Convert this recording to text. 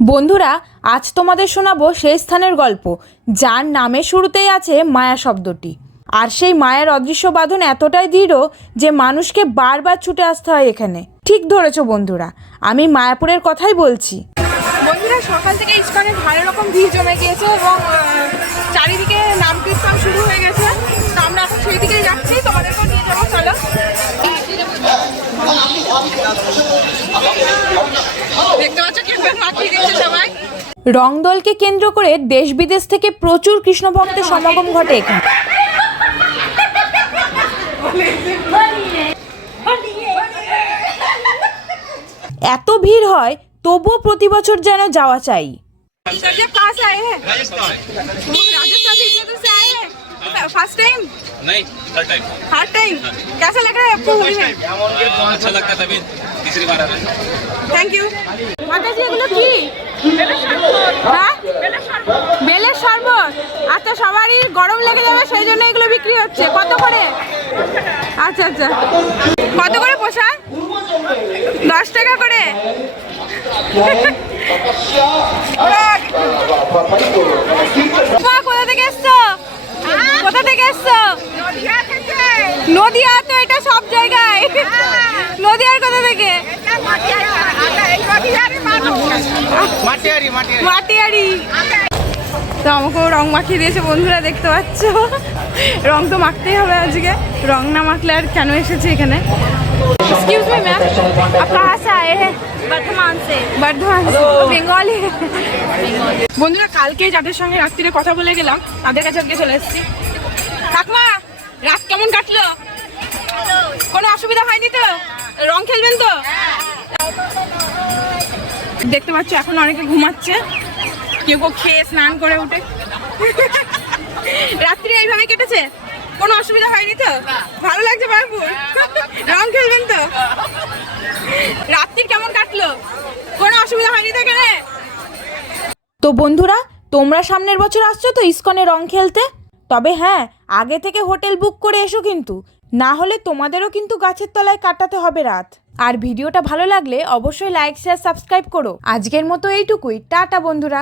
বন্ধুরা, আজ তোমাদের শোনাবো সেই স্থানের গল্প, যার নামে শুরুতেই আছে মায়া শব্দটি। আর সেই মায়ের অদৃশ্য বাঁধন এতটাই দৃঢ় যে মানুষকে বারবার ছুটে আসতে হয় এখানে। ঠিক ধরেছ বন্ধুরা, আমি মায়াপুরের কথাই বলছি। বন্ধুরা, সকাল থেকে ইস্কনে ভালো রকম ভিড় জমে গিয়েছে এবং রংদলকে কেন্দ্র করে দেশ বিদেশ থেকে প্রচুর কৃষ্ণ ভক্তের সমাগম ঘটে এখানে এত ভিড় হয় তবুও প্রতি বছর যেন যাওয়া চাই सर जब कहाँ से आए हैं राजस्थान वो राजस्थान से इतने दूर से आए हैं फर्स्ट टाइम नहीं थर्ड टाइम हर टाइम कैसा लग रहा है आपको होली में अच्छा लगता है तभी तीसरी बार आ रहे हैं থ্যাংক ইউ মাতাজি এগুলো কি হ্যাঁ বেলের শরবত? আচ্ছা সবারই গরম লেগে যাবে, সেই জন্য এগুলো বিক্রি হচ্ছে। কত করে? আচ্ছা আচ্ছা। কত করে পোষা দশ টাকা করে। কোথা থেকে এসছো? কোথা থেকে এসছো? নদিয়া তো এটা সব জায়গায় নদিয়ার কোথা থেকে তো আমাকেও রং মাখিয়ে দিয়েছে বন্ধুরা দেখতে পাচ্ছ? রং তো মাখতেই হবে আজকে। রং না মাখলে আর কেন এসেছে এখানে? বর্ধমান সে বেঙ্গলি। বন্ধুরা কালকে যাদের সঙ্গে রাত্রিরে কথা বলে গেলাম তাদের কাছে আজকে চলে এসেছি। ঠাকমা রাত কেমন কাটলো? কোনো অসুবিধা হয়নি তো? রং খেলবেন তো? দেখতে পাচ্ছ, এখন অনেকে ঘুমাচ্ছে। কেউ কেউ খেয়ে স্নান করে উঠে। রাত্রি এইভাবে কেটেছে? কোনো অসুবিধা হয়নি তো? ভালো লাগছে বাবু? রং খেলবেন তো? রাত্রির কেমন কাটলো? কোনো অসুবিধা হয়নি তো এখানে? তো বন্ধুরা, তোমরা সামনের বছর আসছো তো ইস্কনে রং খেলতে? তবে হ্যাঁ আগে থেকে হোটেল বুক করে এসো কিন্তু। না হলে তোমাদেরও কিন্তু গাছের তলায় কাটাতে হবে রাত। আর ভিডিওটা ভালো লাগলে অবশ্যই লাইক শেয়ার সাবস্ক্রাইব করো। আজকের মতো এইটুকুই। টাটা বন্ধুরা।